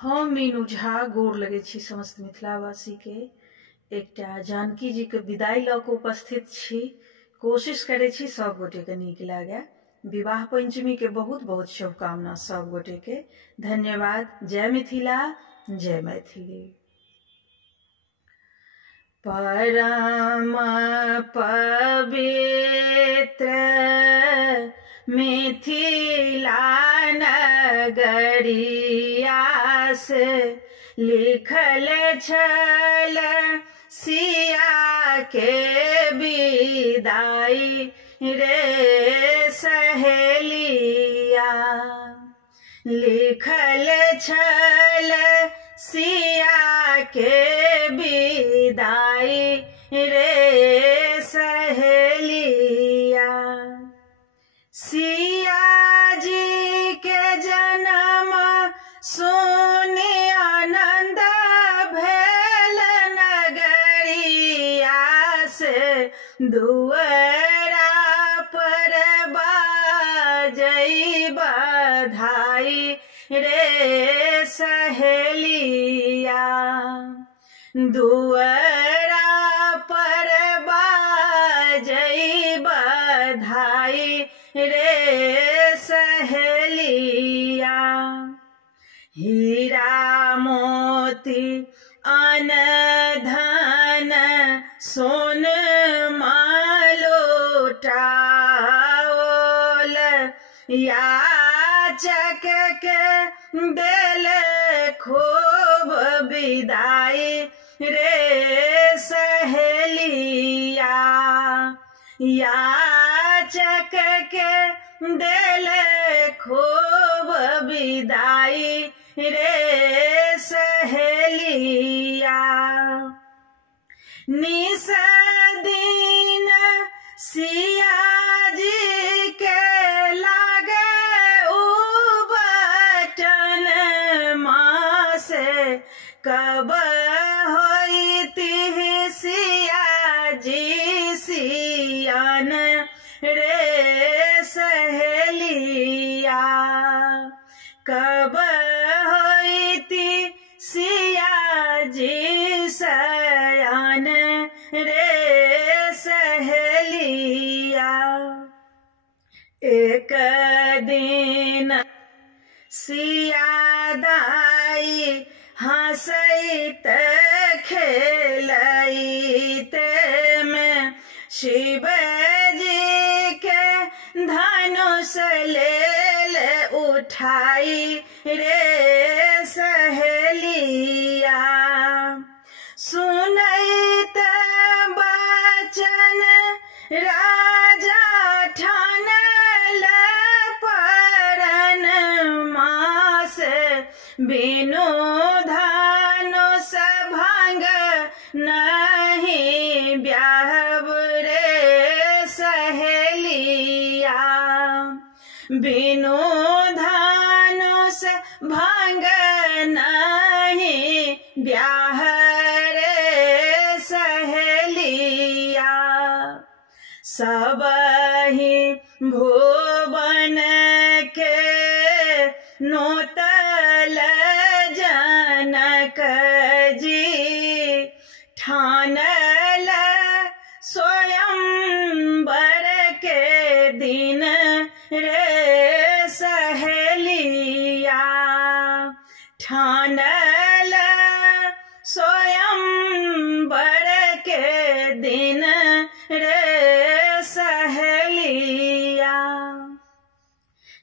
हम मीनू झा गोर लगे छी समस्त मिथिलावासी के। एकटा जानकी जी के विदाई ल के उपस्थित छी। कोशिश करे छी सब गोटे के नीक लागे। विवाह पंचमी के बहुत बहुत शुभकामना सब गोटे के। धन्यवाद। जय मिथिला, जय मैथिली। परम पवित्र मिथिला नगरिया से लिखल छल सिया के विदाई रे सहेलिया। लिखल छल सिया के विदाई रे सहेलिया। सिया जी के जन्म सुनि आनंद भेल नगरिया से दुअरा पर बाजई बधाई रे सहेलिया। दुअरा पर बाजई बधाई रे सहेलिया। हीरा मोती अन धन सोन मालोटाओल याचक के देल खूब विदाई रे सहेलिया। याचक के देल खूब विदाई रे सहेलिया। निस दिन सिया जी के लागे उबटन माँ से कब होइती सिया जी सियान रे सहेलिया। कब होइती सिया जी सयान रे सहेलिया। एक दिन सिया दाई हंसैत खेलैत में शिव जी के धनुष लेल उठाई रे सहेलिया। सुनैत बचन राजा ठानल परन माँ से बिनु धनुष भंग नहीं ब्याहब रे सहेलिया। बिनु धनुष भंग नहीं ब्याह रे सहेलिया। सबहि भुवन के नोतल जनक जी ठानल स्वयंवर के दिन रे सहेलिया। ठानल स्वयंवर के दिन रे सहेलिया।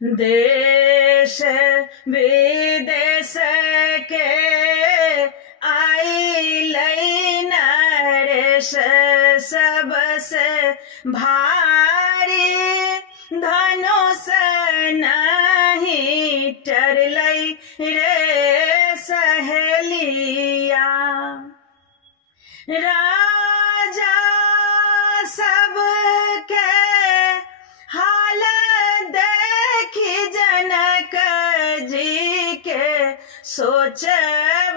देश विदेश के आइल नरेश सबसे भारी धनुष नहीं टरलै रे सहेलिया। राजा सब के हाल देखी जनक जी के सोच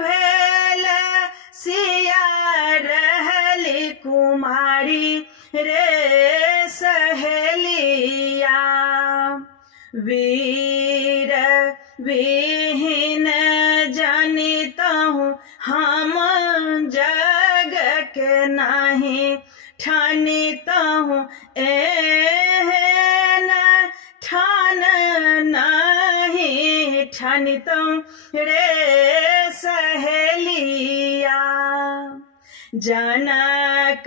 भेल सिया रहली कुमारी रे सहेलिया। वीर विहीन जन तुम रे सहेलिया। जनक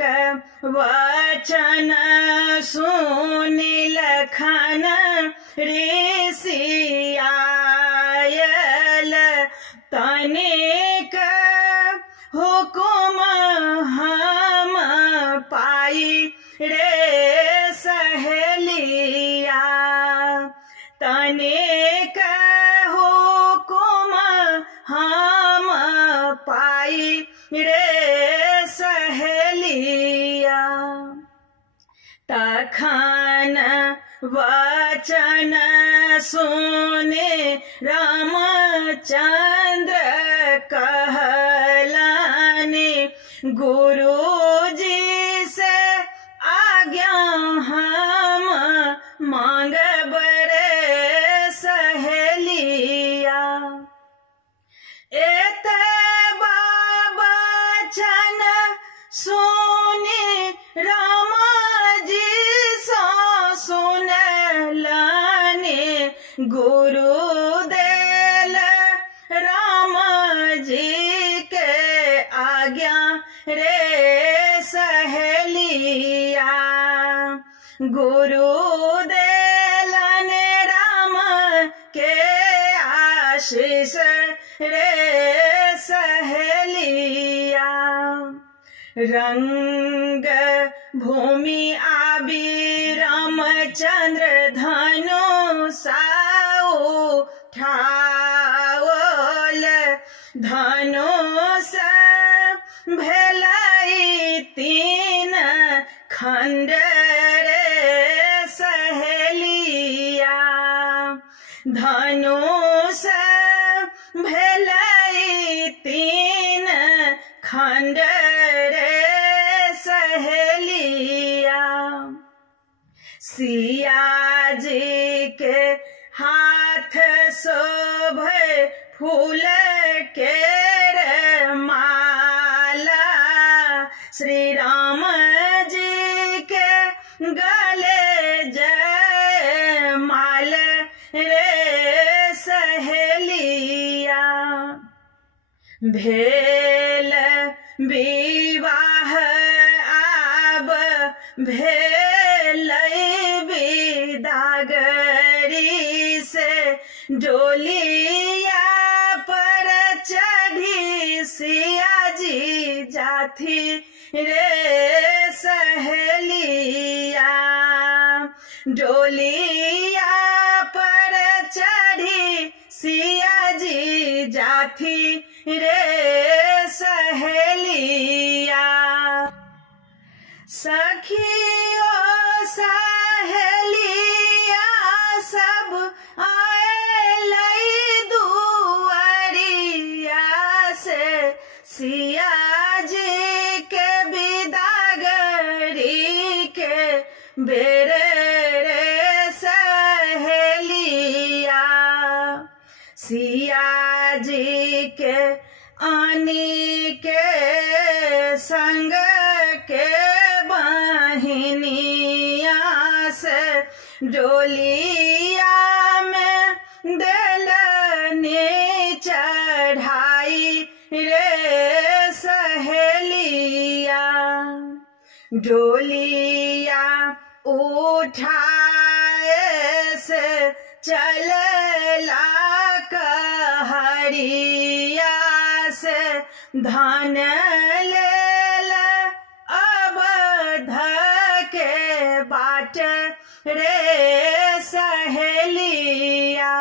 वचन सुनि लखन ऋषि आयल, तनिक हुकुम हम पाई रे सहेलिया। तनिक हुकुम हम पाई रे सहेलिया। तखन वचन सुने रामचंद्र कहलाने, गुरुजी से आज्ञा हम मांगब रे सहेलिया। एते वचन सुने राम जी सो सुनलाने, गुरु देल राम जी के आज्ञा रे सहेलिया। गुरु देलन राम के आशीष रे सहेलिया। रंग भूमि आबी रामचंद्र धनुषा उठावल, धनुष भेलै तीन खंड रे सहेलिया। धनुष भेलै तीन खंड रे सहेलिया। सिया जी के हाथ शोभे फूल के रे माला, श्री राम जी के गले जय माल रे सहेलिया। भेल विवाह आब भेल विदागरी से, डोलिया पर चढ़ी सिया जी जाथी रे सहेलिया। डोलिया पर चढ़ी सिया जी जाथी रे सहेलिया। सखियों सहेलिया सब आए दुआरिया से, सिया जी के बिदागरी के बेर रे सहेलिया। सिया जी के आनी के संग के बहिनिया से, डोलिया में दिलनी चढ़ाई रे सहेलिया। डोलिया उठाए से चलला कहरिया से, धन लेला अवध के बाट रे सहेलिया।